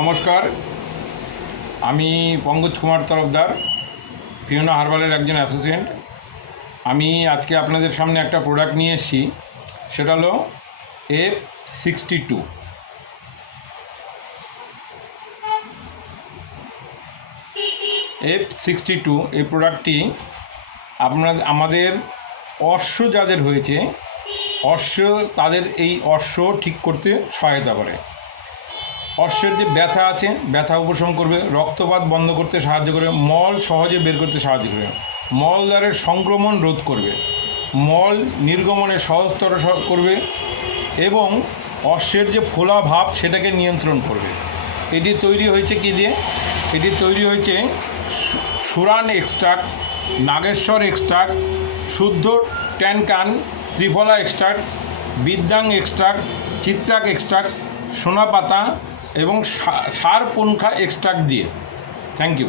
নমস্কার, আমি পঙ্কজ কুমার তরফদার, ফিওনা হার্বালের একজন অ্যাসোসিয়েন্ট। আমি আজকে আপনাদের সামনে একটা প্রোডাক্ট নিয়ে এসেছি, সেটা হলো F62। F62 এই প্রোডাক্টটি আমাদের অশ্ব যাদের হয়েছে, তাদের এই অশ্ব ঠিক করতে সহায়তা করে। অশ্বের যে ব্যথা আছে, ব্যথা উপশম করবে, রক্তপাত বন্ধ করতে সাহায্য করবে, মল সহজে বের করতে সাহায্য করবে, মলদ্বারের সংক্রমণ রোধ করবে, মল নির্গমনে সহজতর করবে এবং অশ্বের যে ফোলা ভাব সেটাকে নিয়ন্ত্রণ করবে। এটি তৈরি হয়েছে কী দিয়ে? এটি তৈরি হয়েছে সুরান এক্সট্রাক্ট, নাগেশ্বর এক্সট্রাক্ট, শুদ্ধ ট্যানকান, ত্রিফলা এক্সট্রাক্ট, বিদ্যাং এক্সট্রাক্ট, চিত্রাক এক্সট্রাক্ট, সোনা পাতা এবং সারপনখা এক্সট্রাক্ট দিয়ে। Thank you.